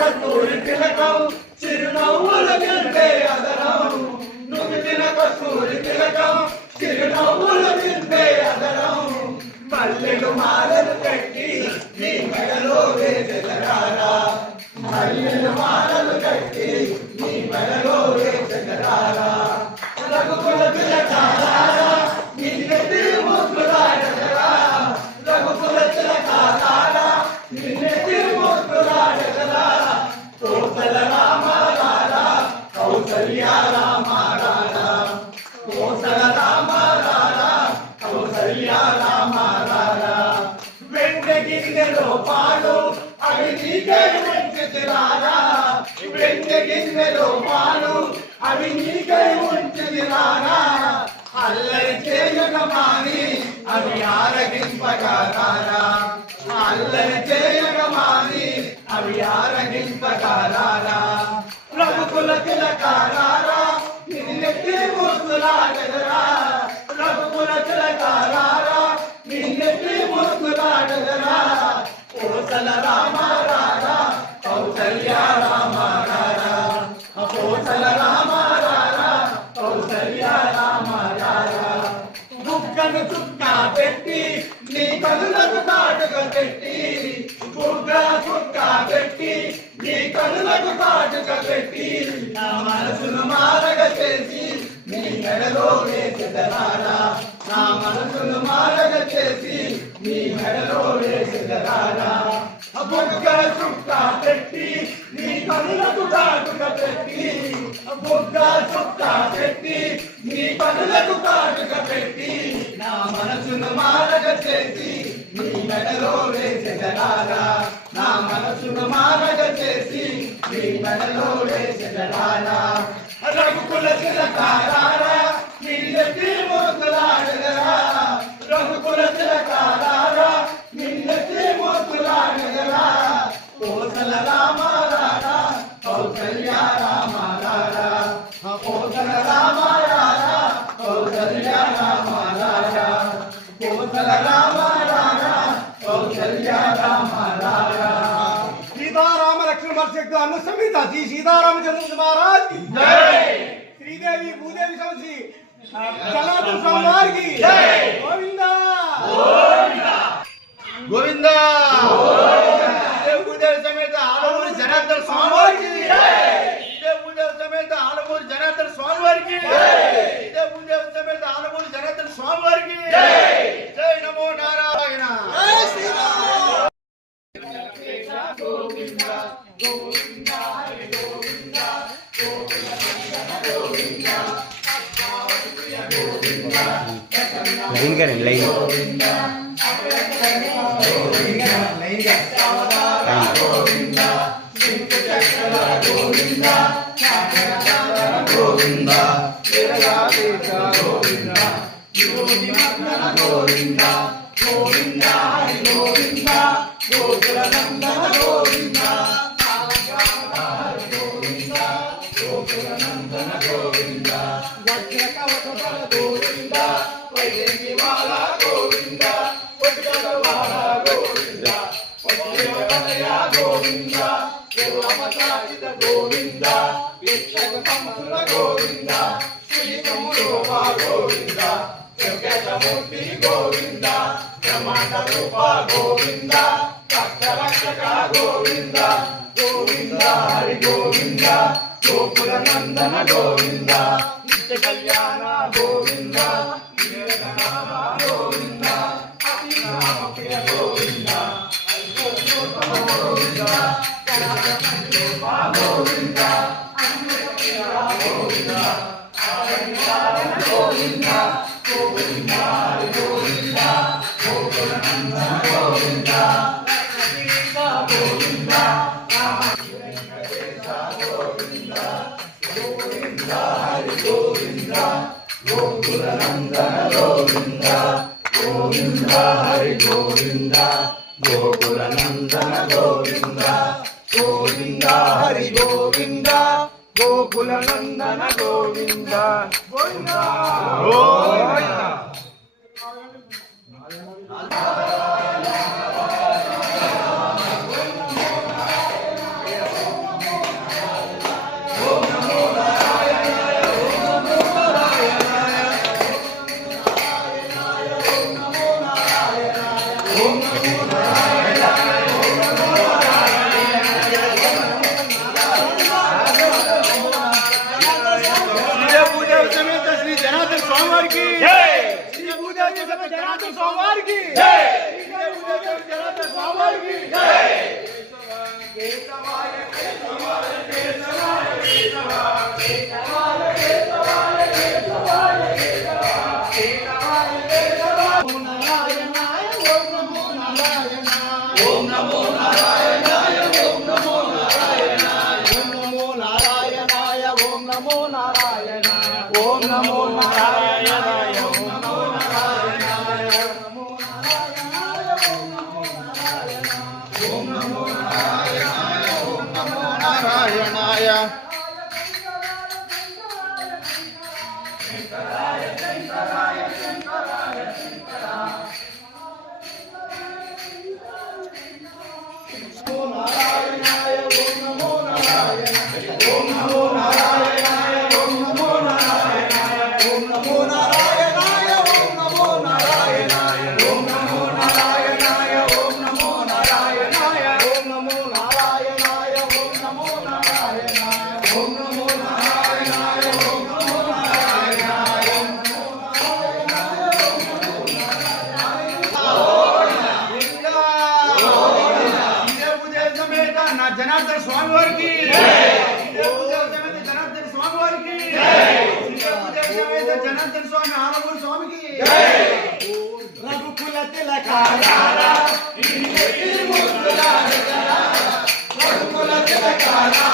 కస్తూరి తిలకం చిరునవ్వుల నింపే అదరం నువ్వు తిన కస్తూరి తిలకం చిరునవ్వుల నింపే అదరం మల్లెలు మాలలు కట్టి నీ మెడలో వేసెదరారా మల్లెలు మాలలు కట్టి నీ మెడలో వేసెదరారా రఘుకుల తిలకారా నిన్నెత్తి ముద్దులాడదరా రఘుకుల తిలకారా నిన్నెత్తి ముద్దులాడదరా కోసల రామారా కౌసల్య రామారా కోసల రామారా కౌసల్య రామారా వెంట గిన్నెలో పాలు అవి నీకే ఉంచుతురారా వెంట గిన్నెలో పాలు అవి నీకే ఉంచుతురారా అల్లరి చేయగమాని అవి ఆరగింపగారా అల్లరి చేయగమాని అవి ఆరగింపగారా రఘుకుల తిలకారా నిన్నెత్తి ముద్దులాడదరా రఘుకుల తిలకారా నిన్నెత్తి ముద్దులాడదరా కోసల రామారా కౌసల్య రామారా కోసల రామారా కౌసల్య రామారా బుగ్గను చుక్క పెట్టి నీ కనులకు కాటుక పెట్టి బుగ్గ చుక్క పెట్టి నీ కనులకు కాటుక పెట్టి నా మనసును మారగ చేసి నీ మెడలో వేసెదరారా నా మనసును మారగ చేసి నీ మెడలో వేసెదరారా బుగ్గ చుక్క పెట్టి నీ కనులకు కాటుక పెట్టి బుగ్గ చుక్క పెట్టి నీ కనులకు కాటుక పెట్టి నా మనసును మారగ చేసి నీ మెడలో వేసెదరారా నా మనసును మారగ చేసి నీ మెడలో వేసెదరారా రఘుకుల తిలకారా నిన్నెత్తి ముద్దులాడదరా రఘుకుల తిలకారా నిన్నెత్తి ముద్దులాడదరా కోసల రామారా కౌసల్య రామారా కోసల రామారా కౌసల్య రామారా కోసల రామారా కౌసల్య రామారా सीताराम लक्ष्मण वर्षक अन्न समेत श्री सीतारामचंद्र महाराज की जय श्रीदेवी भूदेवी समसी चलातु सोमवार की जय गोविंदा गोविंदा गोविंदा भूदेवी समेत आलमूरी जनार्दन सोमवार की जय भूदेवी समेत आलमूरी जनार्दन सोमवार की जय भूदेवी समेत आलमूरी जनार्दन सोमवार की जय जय नमो नारायण जय श्री राम गोविंदा गोविंदा हरे गोविंदा गोविंदा गोविंदा लाइन करें लाइन गोविंदा गोविंदा गोविंदा गोविंदा गोविंदा गोविंदा गोविंदा गोविंदा हरि गोविंदा गोकुल नंदन गोविंदा गोविंदा गोकुल नंदन गोविंदा वज्र कवच गोविंदा वैदेही माला गोविंदा वज्रवाला गोविंदा वज्रवदया गोविंदा देवमताचित गोविंदा वीक्षक संसुर गोविंदा श्री संरूपा गोविंदा जगदमूर्ति गोविंदा ब्रह्मांड रूपा गोविंदा रक्षक गोविंदा गोविंदा हरि गोविंदा गोकुल नंदन गोविंदा नित्य कल्याण गोविंदा गोविंदा अति नाम प्रिय गोविंदा गोविंदा गोविंदा गोविंदा गोविंदा गोविंदा हरि गोविंदा गोकुल नंदन गोविंदा गोविंदा गोविंदा गोविंदा हरि गोविंदा गोकुल नंदन गोविंदा गोविंदा हरि गोविंदा गोकुल नंदन गोविंदा गोविंदा हरि गोविंदा गोकुल नंदन गोविंदा गोविंदा జనార్దన స్వామి వారికి శ్రీ భూదేవి సమేత జనార్దన స్వామి వారికి శ్రీ భూదేవి జనార్దన స్వామి వారికి నారాయణాయ జనార్దన స్వామి వారికి జనార్దన స్వామి వారికి జనార్దన స్వామి ఆలమూరు స్వామికి రఘుకుల తిలకారా రఘుకుల తిలకారా